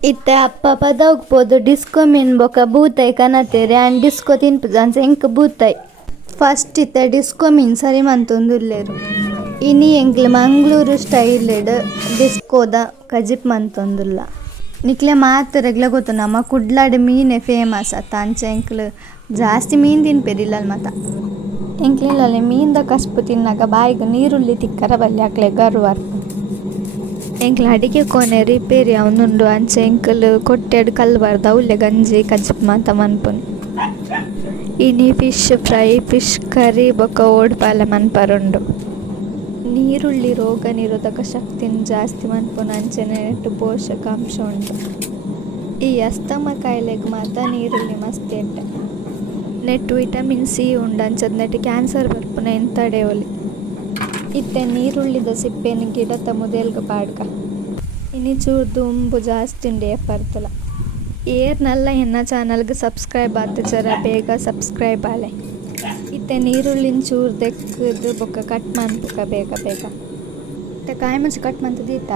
ಇತ್ತೆ ಅಪ್ಪ ಪದ ಹೋಗ್ಬೋದು ಡಿಸ್ಕೋ ಮೀನ್ ಬೊಕ ಬೂತಾಯಿ ಕನತೆರೆ ಆ್ಯಂಡ್ ಡಿಸ್ಕೋ ತಿನ್ಪುಜ ಅನ್ಸ ಎಂಕ್ ಬೂತಾಯಿ ಫಸ್ಟ್ ಇತ್ತೆ ಡಿಸ್ಕೋ ಮೀನ್ ಸರಿ ಮಂತೊಂದುಲ್ಲೆರು ಇನಿ ಎಂಕ್ಲು ಮಂಗಳೂರು ಸ್ಟೈಲ್ಡ್ ಡಿಸ್ಕೋದ ಕಜಿಪ್ ಮಂತೊಂದುಲ್ಲ ನಿಕ್ಲೆ ಮಾತರೆಗ್ಲ ಗೊತ್ತು ನಮ್ಮ ಕುಡ್ಲಾಡ್ ಮೀನೇ ಫೇಮಸ್ ಅತ್ತ ಅಂಚ ಎಂಕ್ಲು ಜಾಸ್ತಿ ಮೀನು ತಿನ್ಪೆರಿಲ್ಲ ಮತ ಎಂಕ್ಲಿಲ್ಲಲ್ಲಿ ಮೀನ್ದ ಕಸ್ಪು ತಿನ್ನಾಗ ಬಾಯಿಗೆ ನೀರುಳ್ಳಿ ತಿಕ್ಕರ ಬಲ್ಲಿ ಅಕ್ಲೆ ಗರ್ವರ್ ಎಂಕ್ಲ ಅಡಿಗೆ ಕೋಣೆ ರಿಪೇರಿ ಅವನುಂಡು ಅಂಚೆ ಎಂಕಲ್ ಕೊಟ್ಟೆಡು ಕಲ್ಬಾರ್ದು ಅವಳೆ ಗಂಜಿ ಕಜ್ಜಿಪ್ ಮಾತ ಮನ್ಪುನು ಇನಿ ಫಿಶ್ ಫ್ರೈ ಫಿಶ್ ಕರಿ ಬೊಕ್ಕ ಓಡ್ಪಾಲೆ ಮನ್ಪರುಂಡು ನೀರುಳ್ಳಿ ರೋಗ ನಿರೋಧಕ ಶಕ್ತಿನ ಜಾಸ್ತಿ ಮನ್ಪುನು ಅಂಚೆನೆ ನೆಟ್ಟು ಪೋಷಕಾಂಶ ಉಂಟು ಈ ಅಸ್ತಮ ಕಾಯಿಲೆಗೆ ಮಾತ ನೀರುಳ್ಳಿ ಮಸ್ತ್ ಎಂಟೆ ನೆಟ್ಟು ವಿಟಮಿನ್ ಸಿ ಉಂಡು ಅಂಚದ ನೆಟ್ಟು ಕ್ಯಾನ್ಸರ್ ಬರ್ಪುನ ಎಂತಡೆ ಇತ್ತೆ ನೀರುಳ್ಳಿದ ಸಿಪ್ಪೆನ ಗಿಡತ ಮುದೇಲ್ಗ ಪಾಡ್ಕ ಇನಿ ಚೂರು ದುಂಬು ಜಾಸ್ತಿ ಉಂಡು ಏಪರ್ತಲ ಏರ್ನಲ್ಲ ಎನ್ನ ಚಾನಲ್ಗೆ ಸಬ್ಸ್ಕ್ರೈಬ್ ಆತುಜರ ಬೇಗ ಸಬ್ಸ್ಕ್ರೈಬ್ ಆಲೆ ಇತ್ತೆ ನೀರುಳ್ಳಿನ ಚೂರು ದೆಕ್ಕದು ಬೊಕ್ಕ ಕಟ್ ಮನ್ಪುಕ ಬೇಗ ಬೇಗ ಇತ್ತೆ ಕಾಯಿ ಮುಂಚೆ ಕಟ್ ಮಂತದೀತ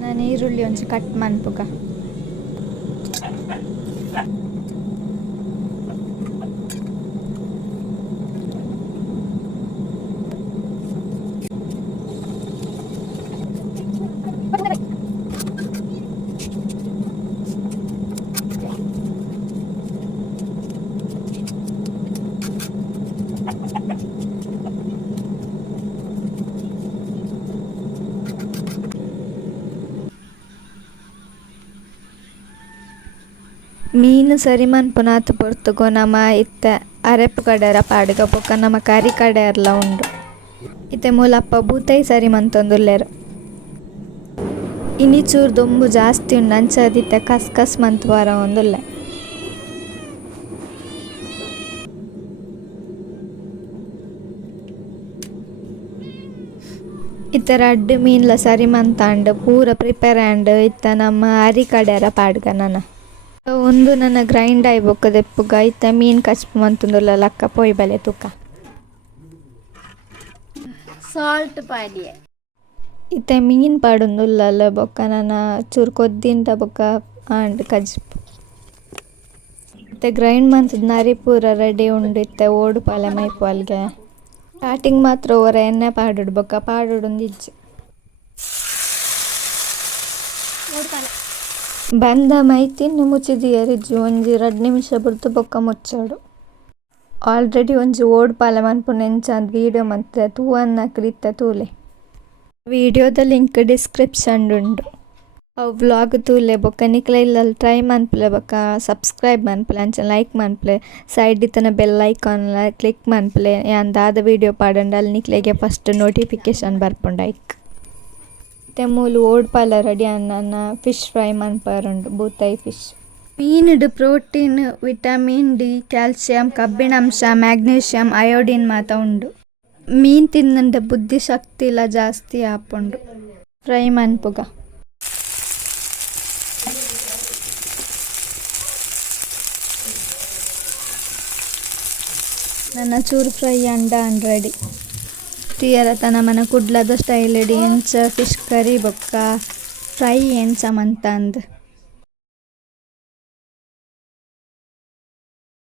ನಾನು ಈರುಳ್ಳಿ ಒಂಚು ಕಟ್ ಮನ್ಪುಕ ಮೀನು ಸರಿ ಮನ್ಪುನಾತ್ ಪೊರ್ತುಗು ನಮ ಇತ್ತೆ ಅರೆಪ್ಪು ಕಡೆರ ಪಾಡ್ಗ ಬೊಕ್ಕ ನಮ ಕರಿ ಕಡೆಯರ್ಲ ಉಂಡು ಇತ್ತೆ ಮೂಲಪ್ಪ ಬೂತಾಯಿ ಸರಿ ಮಂತೊಂದುಲ್ಲೆರು ಇನಿ ಚೂರು ದೊಂಬು ಜಾಸ್ತಿ ಉಂಡು ಅಂಚದಿತ್ತೆ ಕಸ್ ಕಸ್ ಮಂತ್ ಬರ ಒಂದುಲ್ಲೆ ಇತ್ತೆ ರಡ್ಡು ಮೀನ್ಲ ಸರಿ ಮಂತಾಂಡ್ ಪೂರ ಪ್ರಿಪೇರ್ ಆ್ಯಂಡ್ ಇತ್ತ ನಮ್ಮ ಅರಿ ಕಡೆಯರ ಪಾಡ್ಗ ನನ್ನ ಒಂದು ನನ್ನ ಗ್ರೈಂಡ್ ಆಯ್ ಬೊಕ್ಕ ದೆಪ್ಪುಗ ಇತ್ತ ಮೀನು ಕಚ್ಪು ಮಂತುಂದುಲ್ಲ ಲಕ್ಕ ಪೊಯ್ ಬಲೆ ತುಕ ಸಾಲ್ಟ್ ಪಾಡಿಯೆ ಇತ್ತೆ ಮೀನು ಪಾಡೊಂದುಲ್ಲ ಬೊಕ್ಕ ನನ್ನ ಚೂರು ಕೊದ್ದಿಂಟ ಬೊಕ್ಕ ಆಂಡ್ ಕಜ್ಪು ಇತ್ತೆ ಗ್ರೈಂಡ್ ಮಂತದ ನರಿ ಪೂರ ರೆಡಿ ಉಂಡು ಇತ್ತೆ ಓಡು ಪಾಲೆ ಮೈಪು ಅಲ್ಗೆ ಸ್ಟಾರ್ಟಿಂಗ್ ಮಾತ್ರ ಓರ ಎಣ್ಣೆ ಪಾಡುಡು ಬೊಕ್ಕ ಪಾಡುಡು ಇಜ್ಜಿ ಬಂದ ಮೈತಿನ್ನು ಮುಚ್ಚಿದಿಯರಿಜ್ಜು ಒಂಜಿ 2 ನಿಮಿಷ ಬಿಡ್ತು ಬೊಕ್ಕ ಮುಚ್ಚಾಡು ಆಲ್ರೆಡಿ ಒಂಜಿ ಓಡ್ಪಾಲೆ ಮನ್ಪುನ ಎಂಚಾಂದ್ ವೀಡಿಯೋ ಮಂತ ತೂವನ್ನಕ್ಲು ಇತ್ತ ತೂಲೆ ವೀಡಿಯೋದ ಲಿಂಕ್ ಡಿಸ್ಕ್ರಿಪ್ಷನ್ ಉಂಡು ಅವು ವ್ಲಾಗ್ ತೂಲೆ ಬೊಕ್ಕ ನಿಕ್ಲ ಇಲ್ಲಲ್ಲಿ ಟ್ರೈ ಮನ್ಪುಲೆ ಬೊಕ್ಕ ಸಬ್ಸ್ಕ್ರೈಬ್ ಮನ್ಪುಲೆ ಅಂಚ ಲೈಕ್ ಮನ್ಪುಲೆ ಸೈಡ್ ಇತ್ತನ ಬೆಲ್ ಐಕಾನ್ ಕ್ಲಿಕ್ ಮನ್ಪುಲೆ ಯಾಂದಾದ ವೀಡಿಯೋ ಪಾಡಂಡು ಅಲ್ಲಿ ನಿಕ್ಲೆಗೆ ಫಸ್ಟ್ ನೋಟಿಫಿಕೇಶನ್ ಬರ್ಪುಂಡು ಮತ್ತೆ ಮೂಲು ಓಡ್ಪಾಲ ರೆಡಿ ಅನ್ನ ಫಿಶ್ ಫ್ರೈ ಮನ್ಪರುಂಡು ಬೂತಾಯಿ ಫಿಶ್ ಮೀನುಡು ಪ್ರೋಟೀನ್ ವಿಟಮಿನ್ ಡಿ ಕ್ಯಾಲ್ಸಿಯಂ ಕಬ್ಬಿಣಾಂಶ ಮ್ಯಾಗ್ನೀಷಿಯಂ ಅಯೋಡಿನ್ ಮಾತ ಉಂಡು ಮೀನು ತಿಂದಂಡೆ ಬುದ್ಧಿ ಶಕ್ತಿಲ ಜಾಸ್ತಿ ಆಪುಂಡು ಫ್ರೈ ಮನ್ಪುಗ ನನ್ನ ಚೂರು ಫ್ರೈ ಅಂಡ ರೆಡಿ ಟಿಯರತ ನಮ್ಮನ ಕುಡ್ಲದ ಸ್ಟೈಲ್ ಎಂಚ ಫಿಶ್ ಕರಿ ಬೊಕ್ಕ ಫ್ರೈ ಎಂಚ ಮಂತ ಅಂದ್